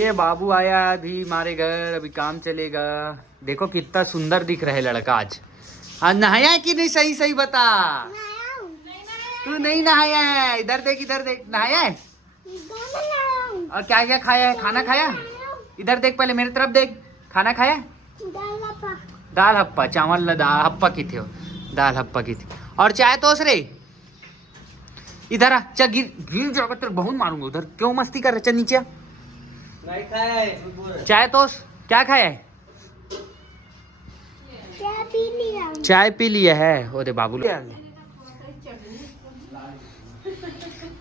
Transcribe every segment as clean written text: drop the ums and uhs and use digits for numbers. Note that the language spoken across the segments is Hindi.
ये बाबू आया अभी हमारे घर, अभी काम चलेगा। देखो कितना सुंदर दिख रहा है लड़का आज। आज नहाया है कि नहीं? सही सही बता। तू नहीं नहाया है? इधर देख, नहाया है? और क्या क्या खाया है? खाना खाया? इधर देख, पहले मेरी तरफ देख। खाना खाया? दाल हप्पा, चावल दाल हप्पा की थे, दाल हप्पा की थी। और चाय तोस रे, इधर आ। चा गिर गिर जाकर तेरे बहुत मारूंगा उधर। क्यों मस्ती कर रहे? चल नीचे। नहीं खाया है। चाय तोस। क्या खाया है? चाय पी लिया है। ओ दे बाबू।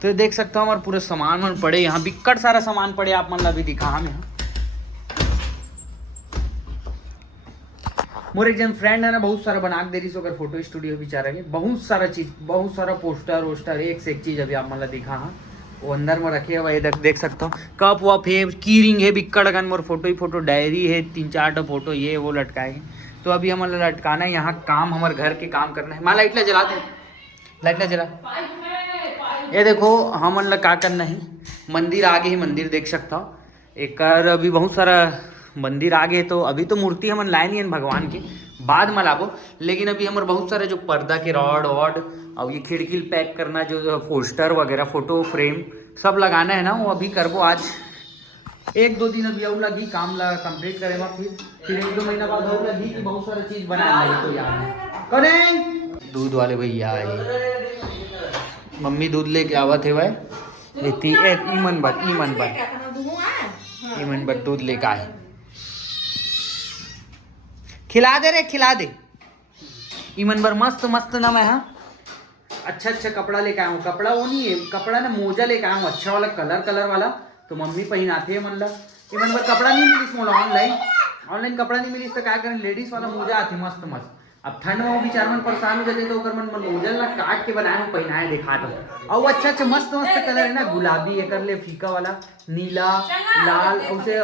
तो देख सकता हूँ हमारे पूरे सामान मन पड़े यहाँ, बिकट सारा सामान पड़े। आप मतलब अभी दिखा हमें। मोर एक जन फ्रेंड है ना, बहुत सारा बना के दे रही सो अगर फोटो स्टूडियो बिचारा के बहुत सारा चीज, बहुत सारा पोस्टर वोस्टर, एक से एक चीज अभी आप मतलब दिखा। हाँ वो अंदर में रखे हुआ देख सकता हूँ। कप वप है, की रिंग है, बिक्कड़ गन मोर फोटो ही फोटो, डायरी है, 3-4 फोटो ये वो लटकाए हैं। तो अभी हम लटकाना है यहाँ, काम हमारे घर के काम करना है। माँ लाइट ला जला दे, लाइट ला जला। ये देखो हम मतलब क्या करना है, मंदिर आगे ही मंदिर देख सकता हूँ एक। अभी बहुत सारा मंदिर आगे, तो अभी तो मूर्ति हम लाए नहीं है भगवान के, बाद में लाबो। लेकिन अभी हमारे बहुत सारे जो पर्दा के रॉड वॉड और ये खिड़की पैक करना, जो पोस्टर वगैरह फोटो फ्रेम सब लगाना है ना, वो अभी करबो आज। 1-2 दिन अभी और लगी काम ला कंप्लीट करेगा। फिर 1-2 महीना बाद और लगी कि बहुत सारा चीज बनाना है। तो यार करें दूध वाले भैया आए, मम्मी दूध लेके आवत है भाई। ईमन भर दूध लेके आए। खिला दे रे, खिला दे। ईमन भर मस्त मस्त ना मैं। हाँ अच्छा कपड़ा लेके आया हूँ। कपड़ा वो नहीं है, कपड़ा ना मोजा लेके आया हूँ अच्छा वाला, कलर वाला। तो मम्मी पहनाते है मतलब। ईमन भर कपड़ा नहीं मिली मोला, ऑनलाइन कपड़ा नहीं मिली तो क्या करें, लेडीज वाला मोजा आते मस्त मस्त। अब ठंड में वो बेचार मन परेशान हो जाते, तो मन मोजा ला काट के बनाए हूँ, पहनाए दिखा दो। और अच्छा मस्त कलर है ना, गुलाबी एक ले, फीका वाला, नीला, लाल, उसे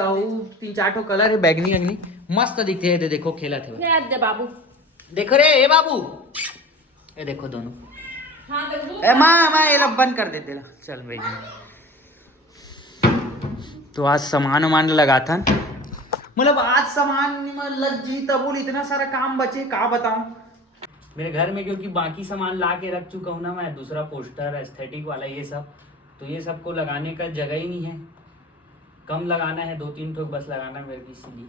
3-4 कलर है, बैगनी अगनी मस्त दिखते है। देखो खेला थे बाबू, देखो रे ए बाबू, ये देखो दोनों। ए माँ ये लब बंद कर देते ला। चल भाई, तो आज सामान वामान लगा था, मतलब आज सामान लग जी तब इतना सारा काम बचे, का बताऊं मेरे घर में। क्योंकि बाकी सामान ला के रख चुका हूँ ना मैं, दूसरा पोस्टर एस्थेटिक वाला ये सब, तो ये सबको लगाने का जगह ही नहीं है। कम लगाना है, 2-3 ठोक बस लगाना है मेरे को, इसीलिए।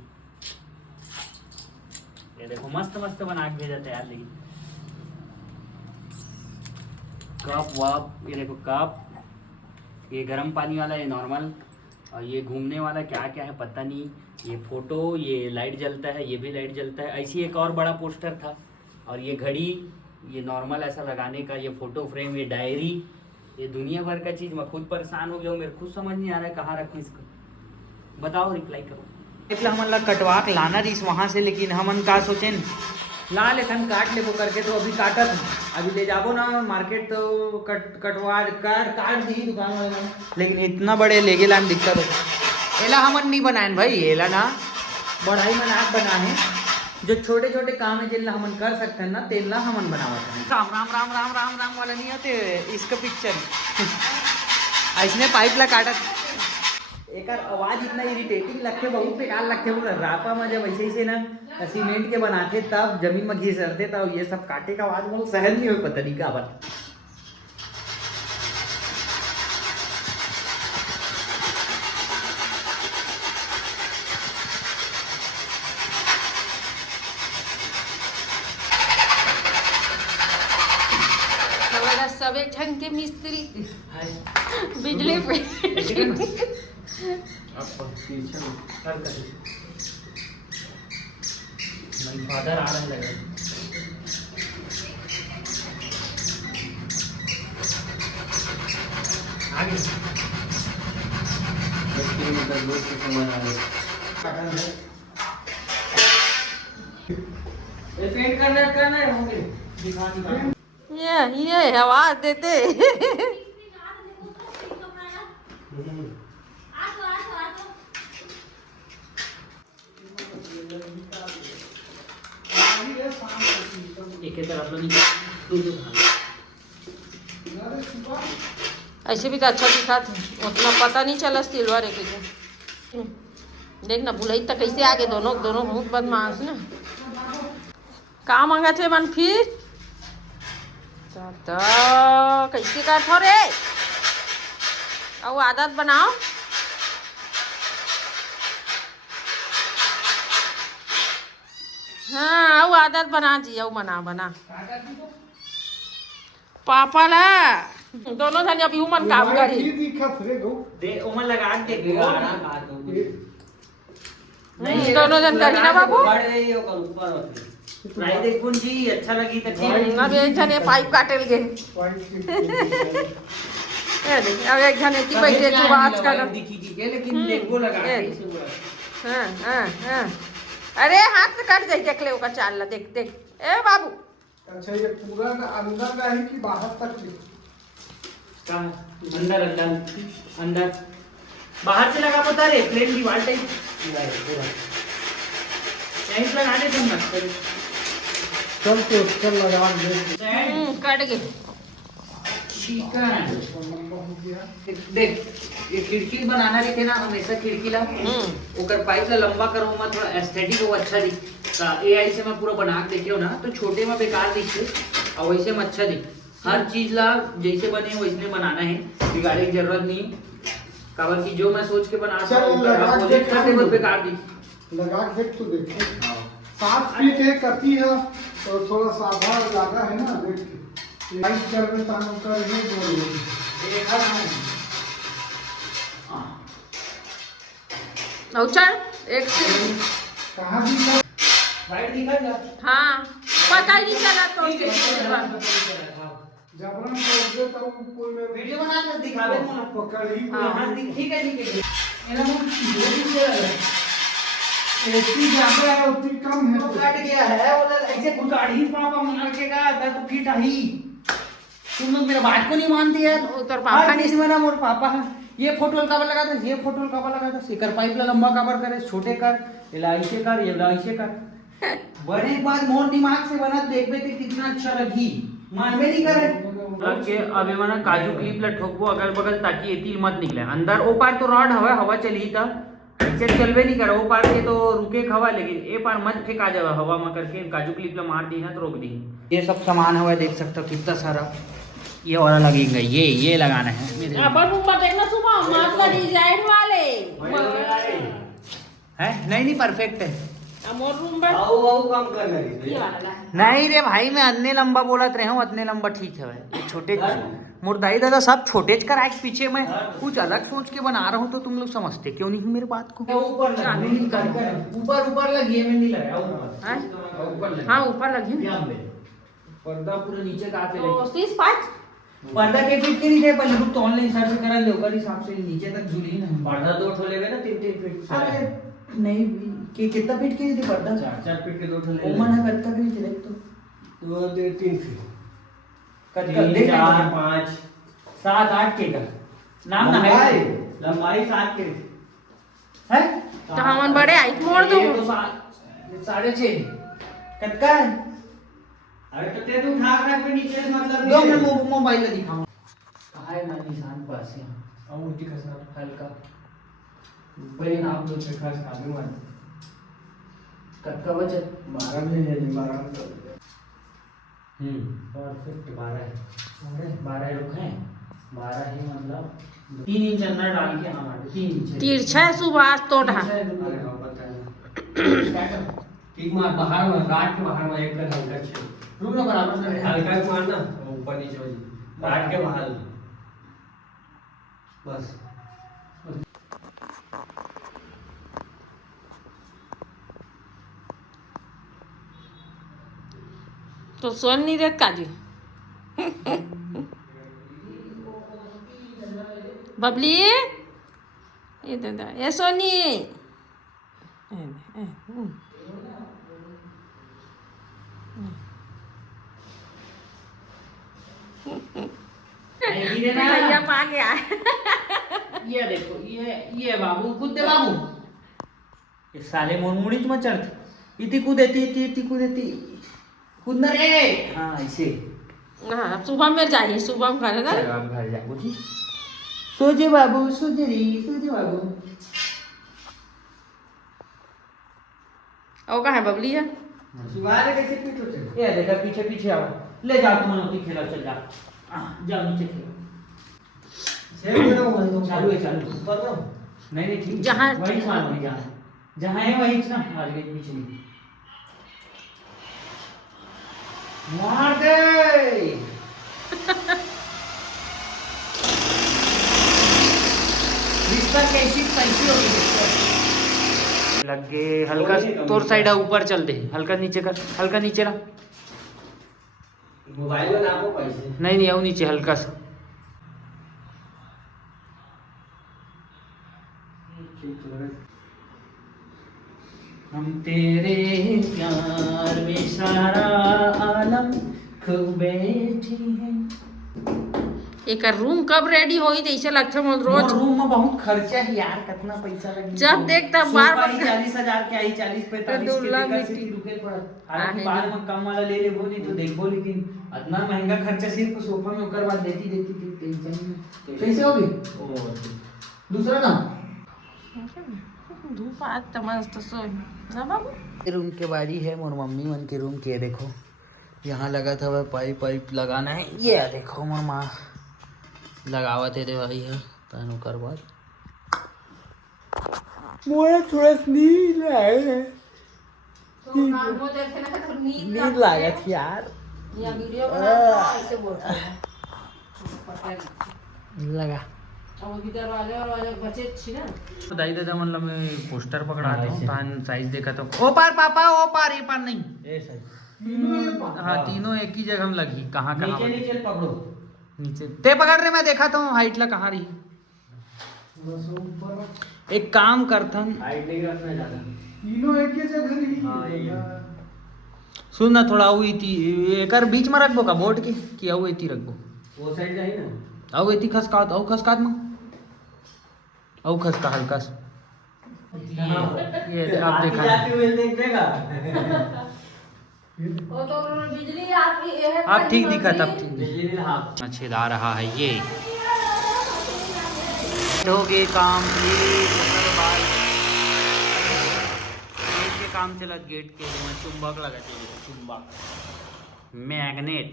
ये देखो मस्त मस्त बना के भेजा तैयार। लेकिन कप वप, ये देखो कप, ये गर्म पानी वाला, ये नॉर्मल, और ये घूमने वाला क्या क्या है पता नहीं। ये फोटो, ये लाइट जलता है, ये भी लाइट जलता है। ऐसी एक और बड़ा पोस्टर था, और ये घड़ी, ये नॉर्मल ऐसा लगाने का, ये फोटो फ्रेम, ये डायरी, ये दुनिया भर का चीज़। मैं खुद परेशान हो गया हूँ, मेरे खुद समझ नहीं आ रहा है कहाँ रखूँ इसको। बताओ, रिप्लाई करो। इसलिए हमन कटवा के लाना रही वहाँ से, लेकिन हमन का सोचे ला ले हम काट ले वो करके, तो अभी काटत, अभी ले जाबो ना मार्केट, तो कटवा काट दी दुकान वाले। लेकिन इतना बड़े ले गेला में दिक्कत हो। एला हमन नहीं बनाए भाई, एला ना बढ़ाई में नाक बना है। जो छोटे छोटे काम है जिनला हमन कर सकते हैं ना, तेला हमन बनावत हैं। राम राम राम राम राम राम वाला नहीं आते इसका पिक्चर। ऐसने पाइप ला काटत, एक आवाज इतना इरिटेटिंग लगते, बहुत बेकार लगते। वो रापा में जब ऐसे ना सीमेंट के बनाते, तब जमीन में घिस रहते, तब ये सब काटे का आवाज बहुत सहन नहीं हो पता नहीं का बात। सब एक ढंग के मिस्त्री बिजली पे। फादर आ रहे लगे। आगे पेंट करना है होंगे, दिखा ये आवाज देते। ऐसे भी तो अच्छा दिखा था, उतना पता नहीं चला सिल्वर एक। देख ना बुलाई तो कैसे आगे दोनों दोनों बहुत बदमाश ना। का मांगा थे मन फिर तो कैसे का थोड़े और आदत बनाओ। हाँ और आदत बना जी और बना बना पापा ला दोनों धनी अभी मन काम करी दे उमर लगा के देख दोनों जन करी ना बाबू। ट्राई देखूं जी अच्छा लगी तो ठीक। अब एक जने पाइप काटेल गे अब एक जने की बैठे तू बात कर दिखी की लेकिन देखो लगा के इसे बोला। हाँ हाँ हाँ अरे हाथ से कट जाए देख ले ओका चाल ला देख देख ए बाबू। अच्छा ये पूरा अंदर नहीं कि बाहर तक का अंदर अंदर अंदर बाहर से लगा पता रे प्लेन दीवार टाइप पूरा यहीं लगा दे तुम मत करो। चल तो चल लगा दे कट गए चिकन देख ये खिड़की बनाना रखे ना हमेशा खिड़की ला ओकर पाइप ला लंबा करो मत थोड़ा एस्थेटिक हो अच्छा दिख ता एआई से मैं पूरा बना के देखियो ना तो छोटे में बेकार दिखते और वैसे में अच्छा दिख। हर चीज ला जैसे बने वैसे बनाना है बिगाड़ने की जरूरत नहीं काबर की जो मैं सोच के बनाता हूं अपोजिट करने में बेकार दिख लगा के देख तो देखे 7 फीट है कती है तो थोड़ा साधा ज्यादा है ना देख के लाइट कर में तान कर ये बोल देखा ना और चल एक से कहां भी वाइट दिखा जा हाँ पता ही नहीं चला तो जबरन कर दे तो कोई में वीडियो बना के दिखावे मुझे पकड़ ही हां ठीक है मेरा मुंह जोरी से एसी ज्यादा है उतनी कम है तो कट गया है बोला ऐसे गुजाड़ी पापा मना के का तो फिट ही तुम लोग मेरा बात को नहीं मानते यार। उतर पापा नहीं इसमें ना मोर पापा है ये फोटो कवर लगा था ये फोटो कवर लगा था सिकर पाइप ला लंबा कवर करे छोटे कर इलाइसे कर ये इलाइसे कर बड़े एक बार मोर दिमाग से बना देखबे तो कितना अच्छा लगी मानबे नहीं करे के अबे मना काजू क्लिप ला ठोकबो अगल बगल ताकि एतील मत निकले अंदर ओ पार तो रॉड हवा चली था ऐसे चलबे नहीं करे वो पार के तो रुके हवा लेकिन ए पार मत फेंका जावे हवा में करके काजू क्लिप ला मार दी ना तो रोक दी। ये सब सामान हुआ देख सकते हो कितना सारा ये वाला लगेगा ये लगाना है मेरे अपन रूम में देखना सुबह मात्र डिजाइन वाले है नहीं परफेक्ट है मोर रूम में आओ काम करना है ये वाला नहीं रे भाई मैं अतने लंबा बोलत रहे हूँ अतने लंबा ठीक है भाई छोटे मुर्दाई दादा सब छोटे कराए पीछे मैं कुछ अलग सोच के बना रहा हूँ तो तुम लोग समझते क्यों नहीं मेरे बात को। ऊपर ऊपर लगी है मैं नहीं लगाया हाँ ऊपर लगी पर्दा पूरा नीचे का पे तो 35 पर्दा के फिट के नहीं थे पहले तो ऑनलाइन सर्च करा ले ओकर हिसाब से नीचे तक झूली ना पर्दा 2 ठो लेवे ना 3 फीट अरे नहीं कि कितना फीट के थे पर्दा 4 फीट के 2 ठो ले ओमन है कत्ता के थे तो 3 फीट कत्ता देख 4 5 7 8 के का नाम ना है लंबाई 7 के है तो हमन बड़े आई मोड़ दो 6.5 कत्ता है। अरे तो ते तू उठा रख पे नीचे मतलब दो मैं मोबाइल दिखाऊं कहां है ना निशान पास यहां और उठी खसा हल्का बड़े नाम दो से खास आदमी मान कत्का बचत 12 में है 12 परफेक्ट 12 है 12 रुक है 12 है मतलब 3 इंच अंदर डाल के हमारे 3 इंच तिरछा सुभाष तो ढा अरे हां पता है ठीक मार बाहर में काट के बाहर में एक कर हल्का छे रुक ना बराबर से हल्का मारना ऊपर नीचे वाली काट के बाहर बस तो सोन नहीं देख काजू बबली ये दादा ये सोनी भैया आ गया ये देखो ये बाबू कूदते बाबू ये साले मुड़मुड़ीच में चढ़ते इतनी कूदेती कूदेती कूदना रे हाँ ऐसे हाँ सुबह में जाइए सुबह में करे ना चलो आप घर जाओ जी सोजे बाबू सोजे रे सोजे बाबू और कहाँ है बबली है? सुबह कैसे पीट होते ये देखा पीछे पीछे आओ, ले जाओ तुम लोग खेला, चल जा जाओ नीचे खेलो। चालू है चालू नहीं नहीं ठीक जहाँ वही मार वही जहाँ जहाँ है वही ना आगे पीछे नहीं मार दे। कैसी कैसी होगी लग गए हल्का तोर साइड ऊपर चल दे, हल्का नीचे कर, हल्का नीचे ला, मोबाइल में नापो पैसे नहीं नहीं आओ नीचे हल्का सा। हम तेरे प्यार में सारा आलम खो बैठी है। एक रूम कब रेडी होई जैसे लगता है रोज रूम में बहुत खर्चा है यार, कितना पैसा लगी जब देख तब बार बार 40,000 के आई 40-45 के रुके पड़। हालांकि बाद में कम वाला ले ले वो नहीं तो देखो, लेकिन इतना महंगा खर्चा सिर्फ सोफा में ओकर बाद देती देती थी टेंशन में कैसे होगी। दूसरा ना धूप आज तो मस्त सोई ना बाबू। रूम के बारी है मोर मम्मी मन के रूम के, देखो यहाँ लगा था वह पाइप पाइप लगाना है, ये देखो मोर माँ लगावत है दवाई है तनु कर बाद मोरा थोड़ा नींद आए नींद लागत यार वीडियो बना ऐसे बोलते हैं लगा अब दरवाजा बचे छी ना दाई दादा मतलब मैं पोस्टर पकड़ा हूँ तान साइज देखा तो ओ पार पापा ओ पार ये पार नहीं ए साइज हाँ तीनों एक ही जगह में लगी, कहाँ कहाँ नीचे नीचे पकड़ो नीचे ते पकड़ रहे, मैं देखा तो हाइट ला कहाँ रही। एक काम करथन हाइट नहीं रखना ज्यादा, तीनों एक ही जगह हाँ, नहीं ये। सुन ना थोड़ा हुई थी एकर बीच में रखबो का बोर्ड के कि आउ एती रखबो, वो साइड जाए ना आउ एती खसकात आउ खसकात में आउ खसका हल्का सा ये आप देखा जाती हुई देख देगा वो तो बिजली आपकी आप ठीक दिखा तब ठीक बिजली बिल हाँ छेदा रहा है ये हो गए काम प्लीज गेट के काम चलत, गेट के चुंबक लगा चाहिए, चुंबक मैग्नेट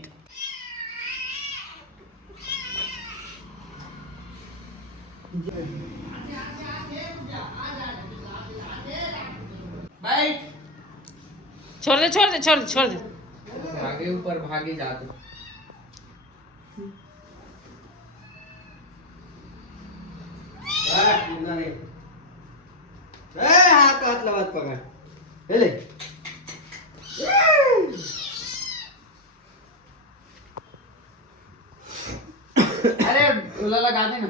बैठ छोड़ दे छोड़ दे छोड़ दे छोड़ दे भागे ऊपर भागे जा दो हाथ लगा पकड़ ले अरे ओला लगा दे ना,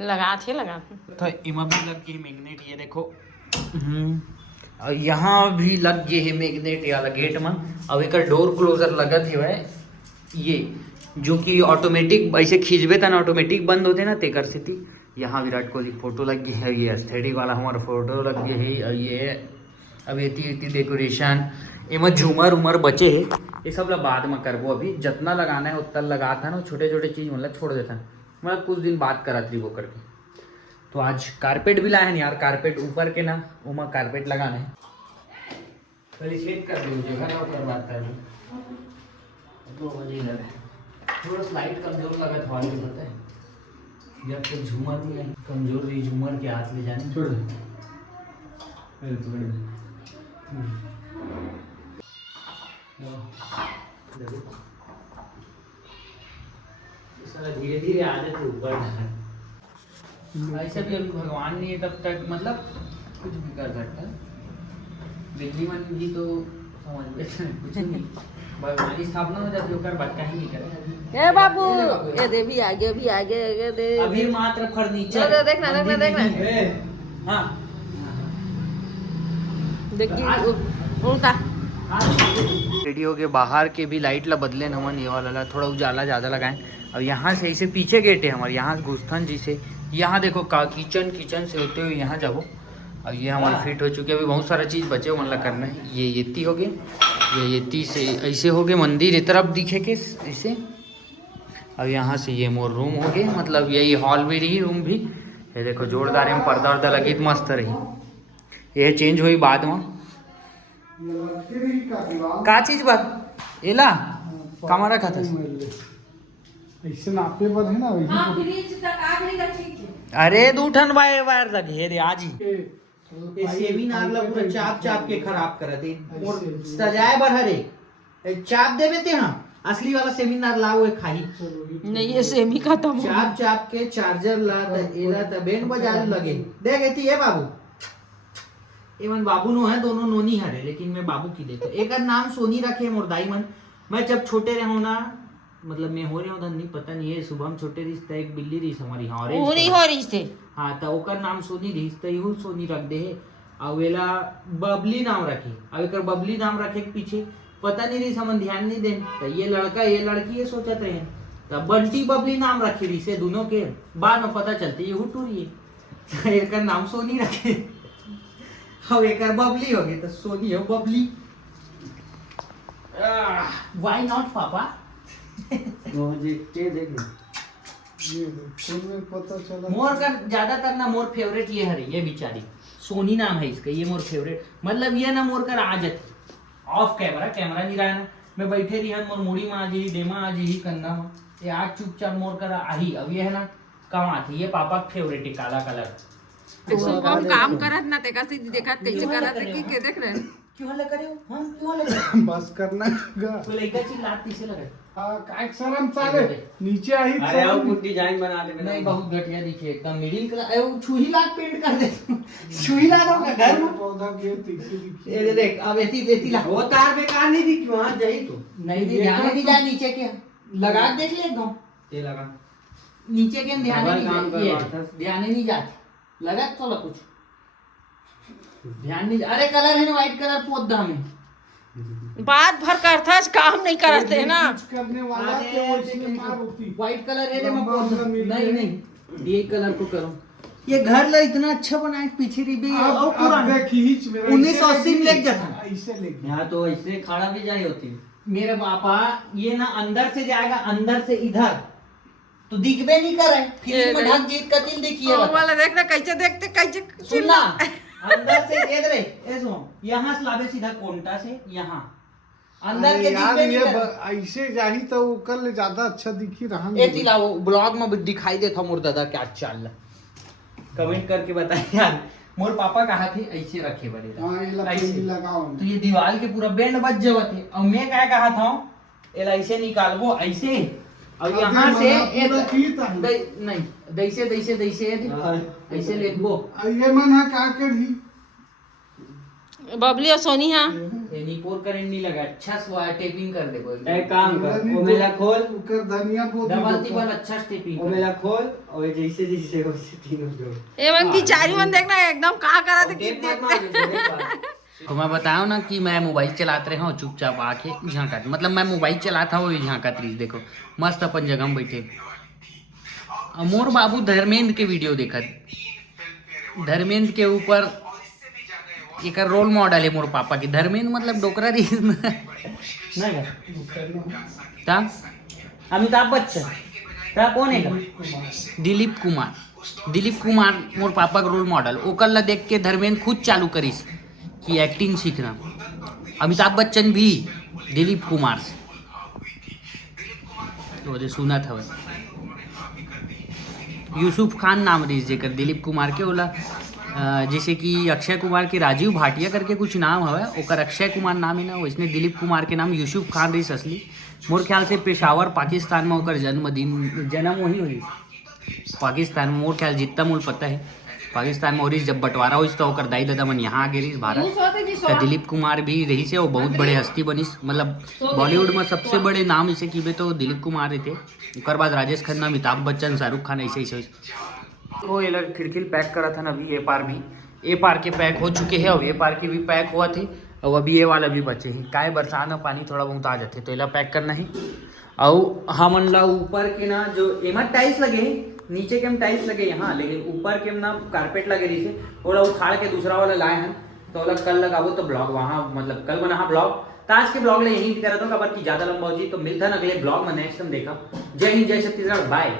लगा थे तो इमा भी लग गई मैग्नेट, ये देखो और यहाँ भी लग गए है मैग्नेट वाला गेट में। अब एक डोर क्लोजर लगत है वह ये जो कि ऑटोमेटिक ऐसे खींचबे तन ऑटोमेटिक बंद होते ना तेकर से थी। यहाँ विराट कोहली फोटो लग गई है, ये एस्थेटिक वाला हमारा फोटो लग गया है, और ये अब ये डेकोरेशन इमा झूमर उमर बचे है, ये सब ला बाद में करबो। अभी जितना लगाना है उतना लगा था ना, छोटे छोटे चीज़ मतलब छोड़ देता मतलब कुछ दिन बाद करा थी वो करके। तो आज कारपेट भी लाए हैं यार, कारपेट ऊपर के ना उमा कारपेट लगाना है, पहले सेट कर दो जगह ना ऊपर बात कर दो थोड़ा स्लाइड कमजोर लगा था वाली होता है जब तक झूमर भी नहीं कमजोर रही, झूमर के हाथ ले जाने छोड़ धीरे धीरे आदत है ऊपर। ऐसा भी अभी भगवान ने तब तक मतलब कुछ भी कर सकता है, बिजली मन भी तो समझ में कुछ नहीं, भगवान की स्थापना में जब होकर बच्चा ही नहीं करे। ए बाबू ये दे भी आगे दे अभी मात्र फर्नीचर देखना हाँ देखिए उल्टा रेडियो के बाहर के भी लाइट ला बदले नमन ये वाला थोड़ा उजाला ज़्यादा लगाएं। और यहाँ से ऐसे पीछे गेट है हमारे, यहाँ घुस्थन जी से यहाँ देखो का किचन से होते हुए यहाँ जाओ। और ये हमारे फिट हो चुके, अभी बहुत सारा चीज़ बचे मतलब करना है। ये येती हो गए, ये येती से ऐसे हो गए, मंदिर इस तरफ दिखे के ऐसे। अब यहाँ से ये मोर रूम हो गए, मतलब यही हॉल भी रही रूम भी। ये देखो जोरदार में पर्दा वर्दा लगी तो मस्त रही। ये चेंज हुई बाद में, ये लटके रही का दीवार का चीज बा एला कमारा खाता ऐसे नापे पर है ना वही हाँ फ्रिज तक आखिरी का ठीक है। अरे 2 टन वायर लगे रे आज ही ये सेमिनार ला पूरा चाप चाप के खराब करत है और सजाए बर हरे चाप देबे ते हां असली वाला सेमिनार लाओ खाई नहीं ये सेमी खत्म हो चाप चाप के चार्जर ला त एला त बैंड बजाने लगे देख एती है बाबू एमन बाबू नो है दोनों नोनी हरे लेकिन मैं बाबू की देता एक नाम सोनी रखे मोर दाई मन मैं जब छोटे रहो ना मतलब मैं हो रहे हूँ नहीं पता नहीं है सुबह हम छोटे रही था एक बिल्ली रही हमारी यहाँ पूरी हो रही से हाँ तो ओकर नाम सोनी रही तो यहू सोनी रख दे और वेला बबली नाम रखे अब एक बबली नाम रखे के पीछे पता नहीं रही समन ध्यान नहीं दे तो ये लड़का ये लड़की ये सोचत रहे तो बंटी बबली नाम रखी रही से दोनों के बाद में पता चलते ये हुटूरी है एक नाम सोनी रखे अब एक बबली हो गई तो सोनी हो बबली व्हाई नॉट पापा ये तुम्हें पता चला मोर का ज्यादातर ना मोर फेवरेट ये हरी ये बेचारी सोनी नाम है इसका ये मोर फेवरेट मतलब ये ना मोर का आजत ऑफ कैमरा कैमरा नहीं रहा ना मैं बैठे रही हन मोर मुड़ी में आज ही डेमा आज ही करना में ये आज चुपचाप मोर का आही अब ये है ना कम आती ये पापा का फेवरेट है काला कलर शुभम काम करत ना ते कसी देखत कैसे करत है कि के देख रहे हैं क्यों हल्ला करे हो हां क्यों हल्ला करे बस करना का तो लेगा ची लात पीछे लगा काय शर्म चाले नीचे आई अरे आओ कुछ डिजाइन बना दे नहीं बहुत घटिया दिखे एकदम मिडिल क्लास ए वो छुही लात पेंट कर दे छुही लात होगा घर में पौधा के तीखे दिखे ये देख अब एती ला वो तार बेकार नहीं दिखी वहां जाई तो नहीं ध्यान नहीं जा नीचे के लगा देख ले एकदम ये लगा नीचे के ध्यान नहीं ध्यान ही नहीं जाती लगा तो कुछ ध्यान नहीं अरे कलर है ना व्हाइट कलर पौधा में बात भर करता है काम नहीं करते है ना कुछ करने वाला तो वो इसमें मार होती व्हाइट कलर है मैं पौधा नहीं नहीं ये कलर को करो ये घर ला इतना अच्छा बनाए पीछे री भी और पूरा अब खींच मेरा 1980 में लेके जाता ऐसे लेके यहाँ तो ऐसे खड़ा भी जाए होती मेरे पापा ये ना अंदर से जाएगा अंदर से इधर तो दिखबे नहीं कर रहे फिल्म में ढक जीत कतिल देखिए वो वाला देखना कैसे देखते कैसे सुनना अंदर से इधर ऐसो यहाँ से लावे सीधा कोंटा से यहाँ अंदर के यार दिखबे नहीं ये कर ऐसे जाही तो वो कर ले ज्यादा अच्छा दिखी रहा ए तिला वो ब्लॉग में दिखाई देता मोर दादा क्या चल कमेंट करके बताइए यार मोर पापा कहा थे ऐसे रखे बड़े हां ये ऐसे लगाओ तो ये दीवार के पूरा बैंड बज जावते और मैं क्या कहा था एला ऐसे निकालबो ऐसे और यहाँ से नहीं दैसे दैसे दैसे ऐसे लेबो ये मन है का करी बबली और सोनी हाँ ये निपोर करंट नहीं लगा अच्छा स्वा टेपिंग कर दे कोई एक काम कर वो मेला खोल कर धनिया को डबल टिपल अच्छा टेपिंग वो मेला खोल और जैसे जैसे वैसे तीनों दो ए मन की चारी मन देखना एकदम कहा करा थे टेप मत मार दे तो मैं बताया ना कि मैं मोबाइल चलाते रहा हूँ चुपचाप आके झांका मतलब मैं मोबाइल चलाता हूँ झांका त्रीस देखो मस्त अपन जगह में बैठे मोर बाबू धर्मेंद्र के वीडियो देखा धर्मेंद्र के ऊपर एक रोल मॉडल है मोर पापा की धर्मेंद्र मतलब डोकरा रीस नहीं ता अमिताभ बच्चन ता कौन है दिलीप कुमार मोर पापा का रोल मॉडल ओकर ला देख के धर्मेंद्र खुद चालू करीस कि एक्टिंग सीखना अमिताभ बच्चन भी दिलीप कुमार से तो सुना था वह यूसुफ खान नाम रही जेकर दिलीप कुमार के बोला जैसे कि अक्षय कुमार के राजीव भाटिया करके कुछ नाम है ओकर अक्षय कुमार नाम है ना वैसने दिलीप कुमार के नाम यूसुफ खान रही असली मोर ख्याल से पेशावर पाकिस्तान में ओकर जन्म वही हुई पाकिस्तान में मोर ख्याल जितना मोल पता है पाकिस्तान में हो रही जब बंटवारा हुई तो ओकर दाई दादा मन यहाँ आ गई भारत तो दिलीप कुमार भी रही से वो बहुत बड़े हस्ती बनीस मतलब बॉलीवुड में सबसे बड़े नाम इसे कीबे तो दिलीप कुमार रहे थे उसके बाद राजेश खन्ना अमिताभ बच्चन शाहरुख खान ऐसे ऐसे वो ये लोग खिड़की पैक करा था ना अभी ए पार के पैक हो चुके हैं और ए पार के भी पैक हुआ थे और अभी ये वाला भी बचे हैं काय बरसात में पानी थोड़ा बहुत आ जाते तो ये पैक करना है और हमन ला ऊपर के ना जो एमा टाइल्स लगे नीचे के हम टाइल्स लगे यहाँ लेकिन ऊपर के हम ना कारपेट लगे रही से वो उखाड़ के दूसरा वाला लाए हैं तो वाला कल लगाबो तो ब्लॉग वहाँ मतलब कल बना ब्लॉग तो आज के ब्लॉग में यही करा था कि ज़्यादा लंबा हो जी तो मिलता ना अगले ब्लॉग में नेक्स्ट हम देखा जय हिंद जय छत्तीसगढ़ बाय।